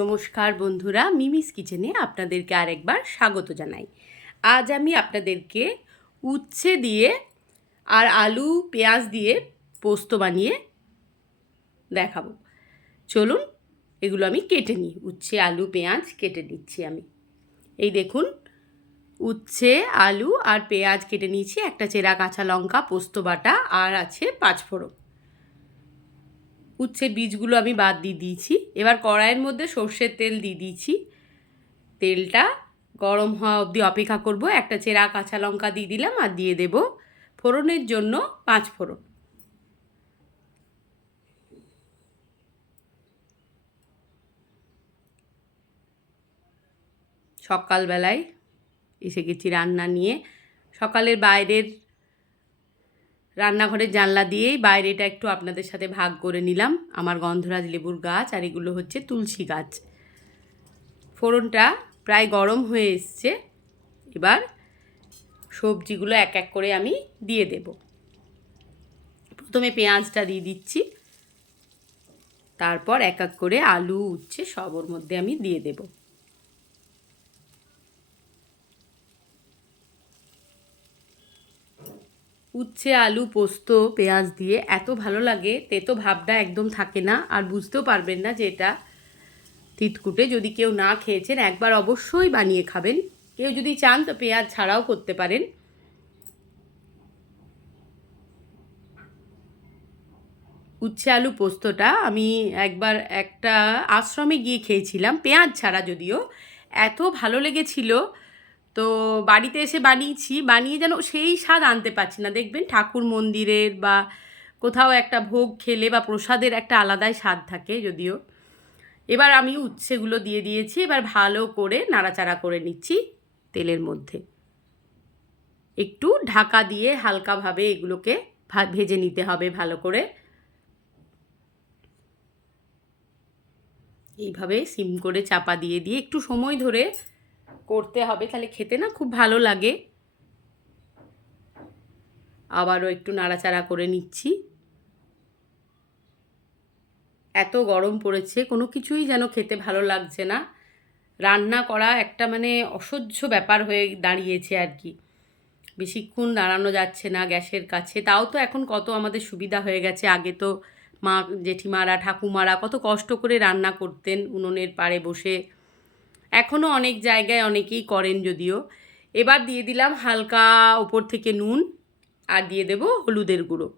নমস্কার বন্ধুরা, মিমিস কিচেনে আপনাদেরকে আরেকবার স্বাগত জানাই। আজ আমি আপনাদেরকে উচ্ছে দিয়ে আর আলু পেঁয়াজ দিয়ে পোস্ত বানিয়ে দেখাবো। চলুন এগুলো আমি কেটে নিই। উচ্ছে আলু পেঁয়াজ কেটে নিচ্ছি আমি। এই দেখুন, উচ্ছে আলু আর পেঁয়াজ কেটে নিয়েছি, একটা চেরা কাঁচা লঙ্কা, পোস্ত বাটা আর আছে 5 ফোড়ন। উচ্ছের বীজগুলো আমি বাদ দিয়ে দিয়েছি। এবার কড়াইয়ের মধ্যে সর্ষের তেল দিয়ে দিয়েছি। তেলটা গরম হওয়া অবধি অপেক্ষা করব। একটা চেরা কাঁচা লঙ্কা দিয়ে দিলাম আর দিয়ে দেব ফোড়নের জন্য 5 ফোড়ন। সকালবেলায় এসে গেছি রান্না নিয়ে। সকালের বাইরের রান্নাঘরের জানলা দিয়েই বাইরেটা একটু আপনাদের সাথে ভাগ করে নিলাম। আমার গন্ধরাজ লেবুর গাছ আর এগুলো হচ্ছে তুলসী গাছ। ফোড়নটা প্রায় গরম হয়ে এসছে। এবার সবজিগুলো এক এক করে আমি দিয়ে দেব। প্রথমে পেঁয়াজটা দিয়ে দিচ্ছি, তারপর এক এক করে আলু উচ্ছে সব ওর মধ্যে আমি দিয়ে দেব। উচ্ছে আলু পোস্ত পেঁয়াজ দিয়ে এত ভালো লাগে, তেতো ভাবটা একদম থাকে না, আর বুঝতেও পারবেন না যে এটা তিতকুটে। যদি কেউ না খেয়েছেন একবার অবশ্যই বানিয়ে খাবেন। কেউ যদি চান তো পেঁয়াজ ছাড়াও করতে পারেন। উচ্ছে আলু পোস্তটা আমি একবার একটা আশ্রমে গিয়ে খেয়েছিলাম, পেঁয়াজ ছাড়া, যদিও এত ভালো লেগেছিল। তো বাড়িতে এসে বানিয়েছি, বানিয়ে যেন সেই স্বাদ আনতে পারছি না। দেখবেন ঠাকুর মন্দিরের বা কোথাও একটা ভোগ খেলে বা প্রসাদের একটা আলাদাই স্বাদ থাকে যদিও। এবার আমি উচ্ছেগুলো দিয়ে দিয়েছি। এবার ভালো করে নাড়াচাড়া করে নিচ্ছি তেলের মধ্যে। একটু ঢাকা দিয়ে হালকাভাবে এগুলোকে ভেজে নিতে হবে ভালো করে। এইভাবে সিম করে চাপা দিয়ে দিয়ে একটু সময় ধরে করতে হবে, তাহলে খেতে না খুব ভালো লাগে। আবারও একটু নাড়াচাড়া করে নিচ্ছি। এত গরম পড়েছে, কোনো কিছুই যেন খেতে ভালো লাগছে না। রান্না করা একটা মানে অসহ্য ব্যাপার হয়ে দাঁড়িয়েছে আর কি। বেশিক্ষণ দাঁড়ানো যাচ্ছে না গ্যাসের কাছে। তাও তো এখন কত আমাদের সুবিধা হয়ে গেছে। আগে তো মা জেঠিমারা ঠাকুমারা কত কষ্ট করে রান্না করতেন উনুনের পাড়ে বসে। এখনও অনেক জায়গায় অনেকেই করেন যদিও। এবার দিয়ে দিলাম হালকা ওপর থেকে নুন আর দিয়ে দেব হলুদের গুঁড়ো।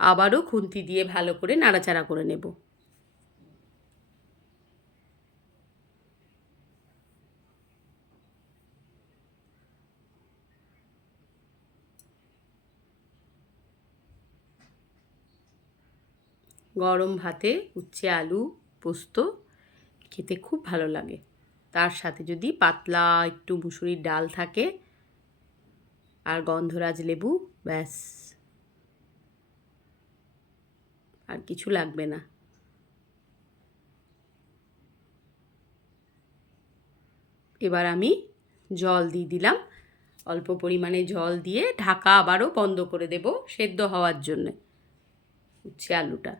আবারও খুন্তি দিয়ে ভালো করে নাড়াচাড়া করে নেব। গরম ভাতে উচ্ছে আলু পোস্ত খেতে খুব ভালো লাগে। তার সাথে যদি পাতলা একটু মুসুরির ডাল থাকে আর গন্ধরাজ লেবু, ব্যাস আর কিছু লাগবে না। এবার আমি জল দিয়ে দিলাম। অল্প পরিমাণে জল দিয়ে ঢাকা আবারও বন্ধ করে দেব সেদ্ধ হওয়ার জন্য উচ্ছে আলুটা।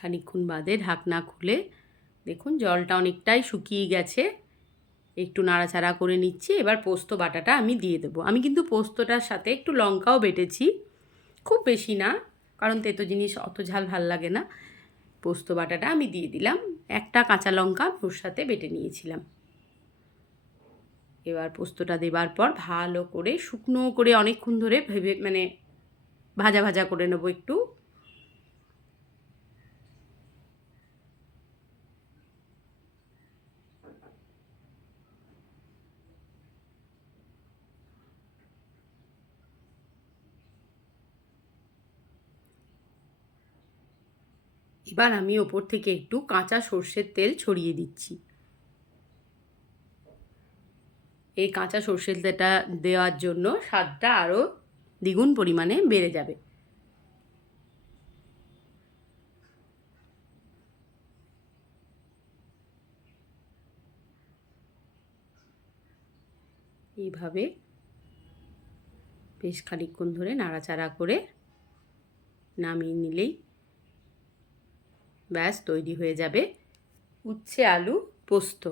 খানিকক্ষণ বাদে ঢাকনা খুলে দেখুন জলটা অনেকটাই শুকিয়ে গেছে। একটু নাড়াচাড়া করে নিচ্ছি। এবার পোস্ত বাটাটা আমি দিয়ে দেবো। আমি কিন্তু পোস্তটার সাথে একটু লঙ্কাও বেটেছি, খুব বেশি না, কারণ তেতো জিনিস অত ঝাল ভাল লাগে না। পোস্ত বাটাটা আমি দিয়ে দিলাম। একটা কাঁচা লঙ্কা ওর সাথে বেটে নিয়েছিলাম। এবার পোস্তটা দেবার পর ভালো করে শুকনো করে অনেকক্ষণ ধরে ভেবে মানে ভাজা ভাজা করে নেবো একটু। এবার আমি ওপর থেকে একটু কাঁচা সর্ষের তেল ছড়িয়ে দিচ্ছি। এই কাঁচা সর্ষের তেলটা দেওয়ার জন্য স্বাদটা আরও দ্বিগুণ পরিমাণে বেড়ে যাবে। এইভাবে বেশ খানিকক্ষণ ধরে নাড়াচাড়া করে নামিয়ে নিলেই ব্যাস তৈরি হয়ে যাবে উচ্ছে আলু পোস্ত।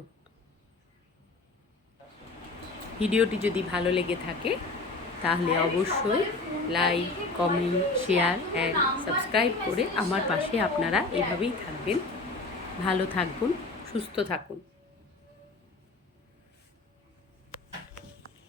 ভিডিওটি যদি ভালো লেগে থাকে তাহলে অবশ্যই like, comment, share and subscribe করে আমার পাশে আপনারা এভাবেই থাকবেন। ভালো থাকুন, সুস্থ থাকুন।